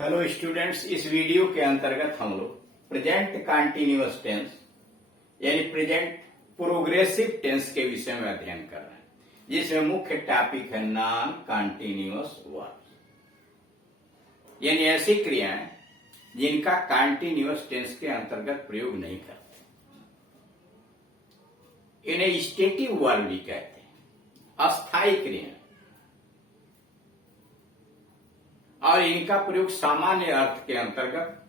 Hello students, इस video के अंतर्गत हम लोग प्रेजेंट कंटिन्यूअस टेंस यानी प्रेजेंट प्रोग्रेसिव टेंस के विषय में अध्ययन कर रहे हैं, जिसमें मुख्य टॉपिक है नॉन कंटिन्यूअस वर्ब्स, यानी ऐसी क्रियाएं जिनका कंटिन्यूअस टेंस के अंतर्गत प्रयोग नहीं करते। इन्हें स्टेटिव वर्ब भी कहते हैं, अस्थायी क्रियाएं, और इनका प्रयोग सामान्य अर्थ के अंतर्गत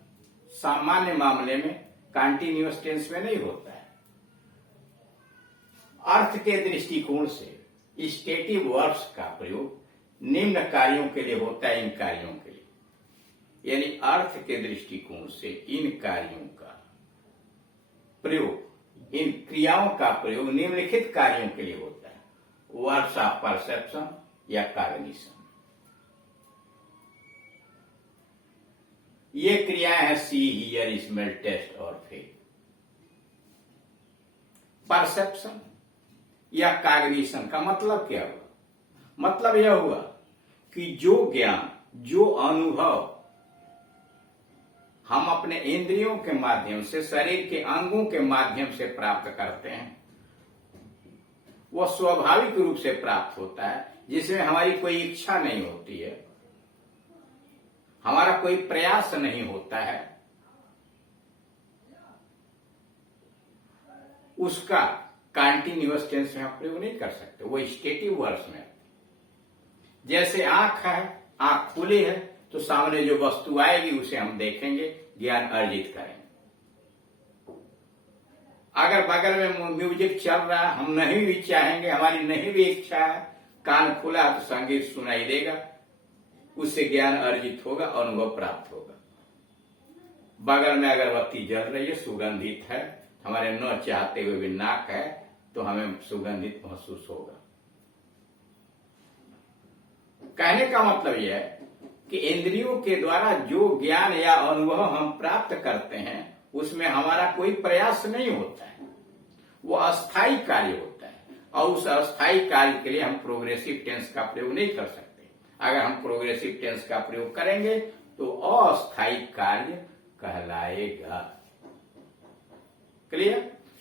सामान्य मामले में कंटिन्यूअस टेंस में नहीं होता है। अर्थ के दृष्टिकोण से स्टेटिव वर्ब्स का प्रयोग निम्न कार्यों के लिए होता है। इन कार्यों के लिए यानी अर्थ के दृष्टिकोण से इन कार्यों का प्रयोग, इन क्रियाओं का प्रयोग निम्नलिखित कार्यों के लिए होता है। वर्ब्स ऑफ परसेप्शन या कॉग्निशन। ये क्रियाएं हैं सी, हियर, स्मेल, टेस्ट और फील। परसेप्शन या कॉग्निशन का मतलब क्या हुआ? मतलब यह हुआ कि जो ज्ञान, जो अनुभव हम अपने इंद्रियों के माध्यम से, शरीर के अंगों के माध्यम से प्राप्त करते हैं, वह स्वाभाविक रूप से प्राप्त होता है, जिसमें हमारी कोई इच्छा नहीं होती है, हमारा कोई प्रयास नहीं होता है। उसका कंटिन्यूअस टेंस में हम प्रयोग नहीं कर सकते, वो स्टेटिव वर्ब्स में। जैसे आंख है, आंख खुली है तो सामने जो वस्तु आएगी उसे हम देखेंगे, ज्ञान अर्जित करेंगे। अगर बगल में म्यूजिक चल रहा है, हम नहीं भी चाहेंगे, हमारी नहीं भी इच्छा है, कान खुला तो संगीत सुनाई देगा, उससे ज्ञान अर्जित होगा, अनुभव प्राप्त होगा। बगल में अगरबत्ती जल रही है, सुगंधित है, हमारे न चाहते हुए भी नाक है तो हमें सुगंधित महसूस होगा। कहने का मतलब यह है कि इंद्रियों के द्वारा जो ज्ञान या अनुभव हम प्राप्त करते हैं उसमें हमारा कोई प्रयास नहीं होता है, वो अस्थायी कार्य होता है। और उस अस्थायी कार्य के लिए हम प्रोग्रेसिव टेंस का प्रयोग नहीं कर सकते। अगर हम प्रोग्रेसिव टेंस का प्रयोग करेंगे तो अस्थायी कार्य कहलाएगा। क्लियर?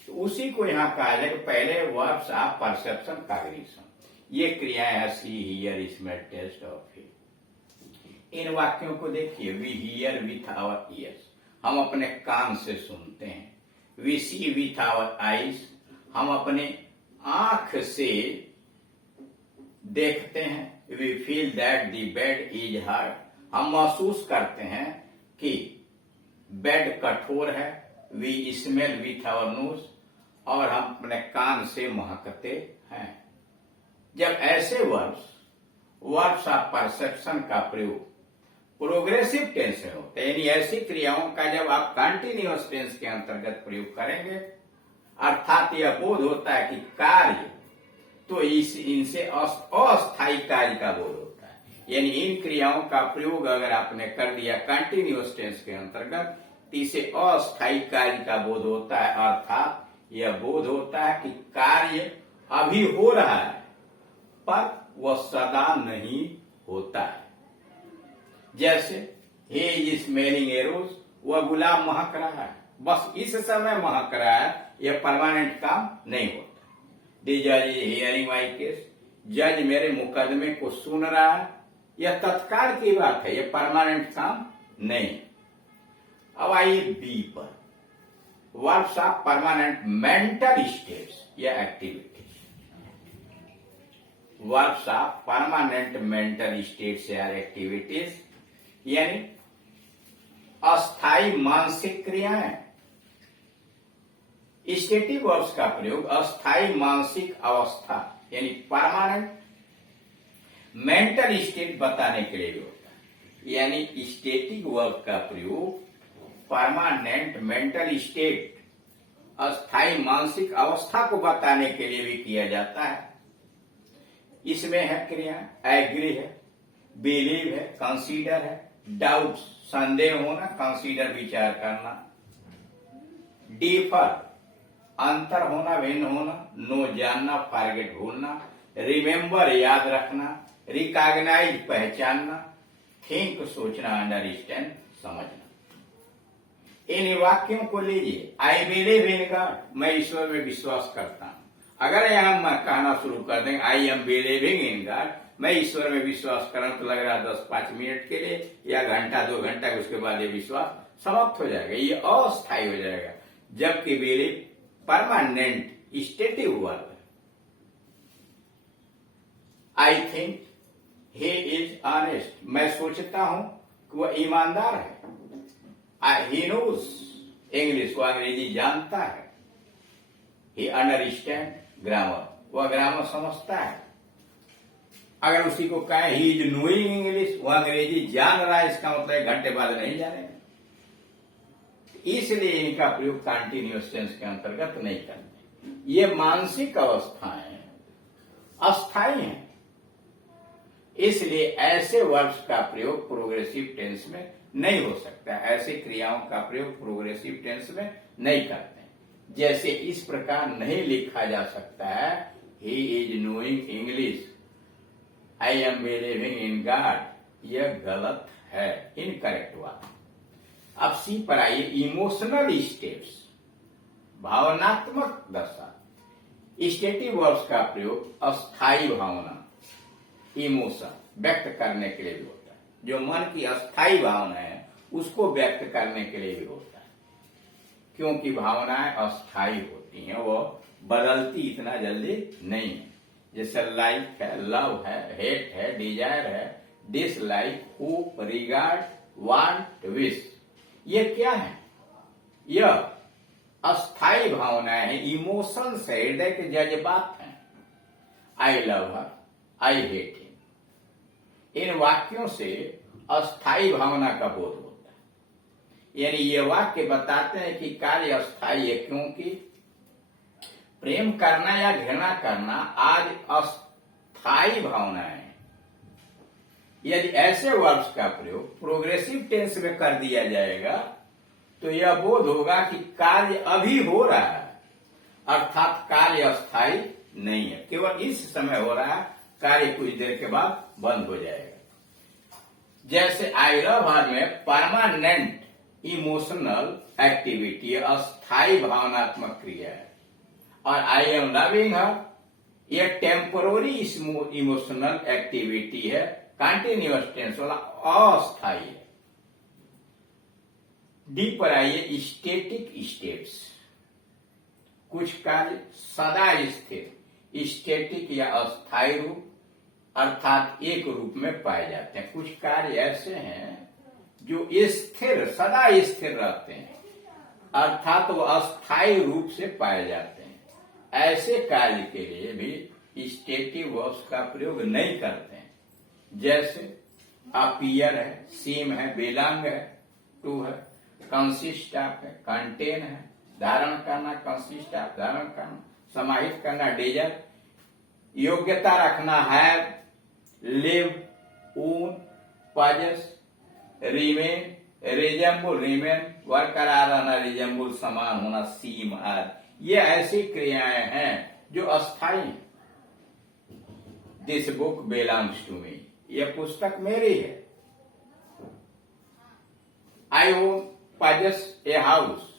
तो उसी को यहां कहा जाए। पहले वर्ब्स ऑफ परसेप्शन, कॉग्निशन, ये क्रियाएं हैं सी, हियर, स्मेल, टेस्ट और फील। इन वाक्यों को देखिए। We hear with our ears, हम अपने कान से सुनते हैं। We see with our eyes, हम अपने आंख से देखते हैं। We feel that the bed is hard, हम महसूस करते हैं कि बेड कठोर है। We smell with our nose, और हम अपने कान से महकते हैं। जब ऐसे वर्ब्स ऑफ परसेप्शन का प्रयोग प्रोग्रेसिव टेंस में होता है, यानी ऐसी क्रियाओं का जब आप कंटिन्यूअस टेंस के अंतर्गत प्रयोग करेंगे, अर्थात यह बोध होता है कि कार्य, तो इनसे अस्थायी कार्य का बोध होता है। यानी इन क्रियाओं का प्रयोग अगर आपने कर दिया कंटिन्यूअस टेंस के अंतर्गत, तो इसे अस्थायी कार्य का बोध होता है। अर्थात यह बोध होता है कि कार्य अभी हो रहा है पर वह सदा नहीं होता है। जैसे he is smelling a rose, वह गुलाब महक रहा है, बस इस समय महक रहा है, यह परमानेंट काम नहीं होता। The judge is hearing my case, जज मेरे मुकदमे को सुन रहा है, यह तत्काल की बात है, यह परमानेंट काम नहीं। अब आइए बी पर। Verbs of permanent mental states या activities. Verbs of permanent mental states या एक्टिविटीज यानी अस्थायी मानसिक क्रियाएं। स्टेटिव वर्ब्स का प्रयोग अस्थायी मानसिक अवस्था यानी परमानेंट मेंटल स्टेट बताने के लिए भी होता है। यानी स्टेटिव वर्ब का प्रयोग परमानेंट मेंटल स्टेट, अस्थायी मानसिक अवस्था को बताने के लिए भी किया जाता है। इसमें है क्रिया एग्री है, बिलीव है, कंसीडर है, डाउट संदेह होना, कंसीडर विचार करना, डिफर अंतर होना, भिन्न होना, नो जानना, फॉरगेट भूलना, रिमेम्बर याद रखना, रिकॉग्नाइज पहचानना, थिंक सोचना, अंडरस्टैंड समझना। इन वाक्यों को लीजिए, आई बिलीव इन गॉड, मैं ईश्वर में विश्वास करता हूं। अगर यहां हम कहना शुरू कर देंगे I am believing in God, मैं ईश्वर में विश्वास कर रहा हूं, तो लग रहा है 10-5 मिनट के लिए या घंटा 2 घंटा, उसके बाद ये विश्वास समाप्त हो जाएगा, ये अस्थायी हो जाएगा। जबकि बिलीव परमानेंट स्टेटिव वर्ब है। I think he is honest, मैं सोचता हूं कि वह ईमानदार है। ही नोज इंग्लिश, वो अंग्रेजी जानता है। ही अंडरस्टैंड ग्रामर, वह ग्रामर समझता है। अगर उसी को कहें ही इज नोइंग इंग्लिश, वो अंग्रेजी जान रहा है, इसका मतलब 1 घंटे बाद नहीं जानेगा। इसलिए इनका प्रयोग कंटिन्यूअस टेंस के अंतर्गत नहीं करते। ये मानसिक अवस्थाएं अस्थायी हैं, इसलिए ऐसे वर्ब्स का प्रयोग प्रोग्रेसिव टेंस में नहीं हो सकता। ऐसे क्रियाओं का प्रयोग प्रोग्रेसिव टेंस में नहीं करते। जैसे इस प्रकार नहीं लिखा जा सकता है he is knowing English, I am believing in God, यह गलत है, इनकरेक्ट हुआ। अब सी पर आइए, इमोशनल स्टेट्स, भावनात्मक दशा। स्टेटिव वर्ब्स का प्रयोग अस्थायी भावना, इमोशन व्यक्त करने के लिए भी होता है। जो मन की अस्थायी भावना है उसको व्यक्त करने के लिए भी होता है, क्योंकि भावनाएं अस्थायी होती हैं, वो बदलती इतना जल्दी नहीं है। जैसे लाइक है, लव है, हेट है, डिजायर है, dislike, hope, regard, want, wish, ये क्या है? यह अस्थायी भावनाएं हैं, इमोशंस है, हृदय के जज्बात हैं। I love her, I hate him, इन वाक्यों से अस्थायी भावना का बोध होता है। यानी ये वाक्य बताते हैं कि कार्य अस्थायी है, क्योंकि प्रेम करना या घृणा करना आज अस्थायी भावनाएं हैं। यदि ऐसे वर्ब्स का प्रयोग प्रोग्रेसिव टेंस में कर दिया जाएगा तो यह बोध होगा कि कार्य अभी हो रहा है, अर्थात कार्य अस्थायी नहीं है, केवल इस समय हो रहा है, कार्य कुछ देर के बाद बंद हो जाएगा। जैसे आई लव हर में परमानेंट इमोशनल एक्टिविटी, अस्थायी भावनात्मक क्रिया है, और आई एम लविंग हर यह टेम्पोररी इमोशनल एक्टिविटी है, कंटिन्यूअस टेंस वाला, अस्थायी है। डी पर आइए, स्टेटिक स्टेट्स, कुछ कार्य सदा स्थिर, स्टेटिक या अस्थायी रूप अर्थात एक रूप में पाए जाते हैं। कुछ कार्य ऐसे हैं जो स्थिर, सदा स्थिर रहते हैं, अर्थात वो अस्थायी रूप से पाए जाते हैं। ऐसे कार्य के लिए भी स्टेटिव वर्ब्स का प्रयोग नहीं करते हैं। जैसे अपीयर है, सीम है, बिलोंग है, टू है, कंसिस्ट ऑफ है, कंटेन है, धारण करना, कंसिस्ट ऑफ धारण करना, समाहित करना, डिजायर, योग्यता रखना है, live, own, possess, remain, resemble, remain, बरकरार रहना, रिजेंबल समान होना, सीम आदि, ये ऐसी क्रियाएं हैं जो अस्थायी हैं। This book belongs to me, यह पुस्तक मेरी है। I own possess a house,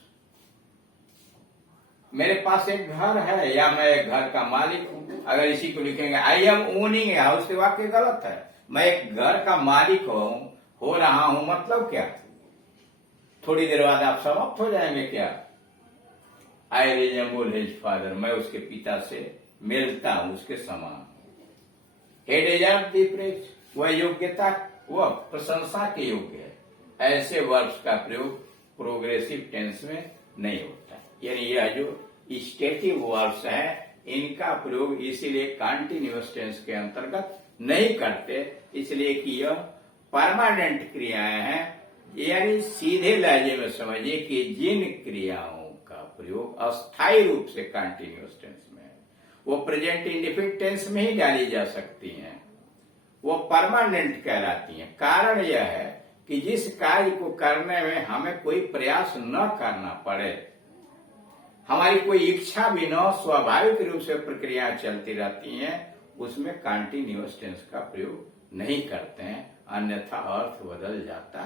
मेरे पास एक घर है या मैं एक घर का मालिक हूं। अगर इसी को लिखेंगे I am owning a house, तो वाक्य गलत है। मैं एक घर का मालिक हो रहा हूं, मतलब क्या? थोड़ी देर बाद आप समाप्त हो जाएंगे क्या? आई रिजेंबल हिज फादर, मैं उसके पिता से मिलता हूं, उसके समान। हे डिजर्व द प्रेज, वह योग्यता, वह प्रशंसा के योग्य है। ऐसे वर्ब्स का प्रयोग प्रोग्रेसिव टेंस में नहीं होता। यानी यह जो स्टेटिव वर्ब्स है इनका प्रयोग इसीलिए कंटिन्यूअस टेंस के अंतर्गत नहीं करते, इसलिए कि यह परमानेंट क्रियाएं हैं। यानी सीधे लहजे में समझिए कि जिन क्रियाओं का प्रयोग अस्थायी रूप से कंटिन्यूअस टेंस में है, वो प्रेजेंट इंडेफिनिट टेंस में ही डाली जा सकती हैं, वो परमानेंट कहलाती हैं। कारण यह है कि जिस कार्य को करने में हमें कोई प्रयास न करना पड़े, हमारी कोई इच्छा भी न, स्वाभाविक रूप से प्रक्रिया चलती रहती हैं, उसमें कंटिन्यूअस टेंस का प्रयोग नहीं करते हैं, अन्यथा अर्थ बदल जाता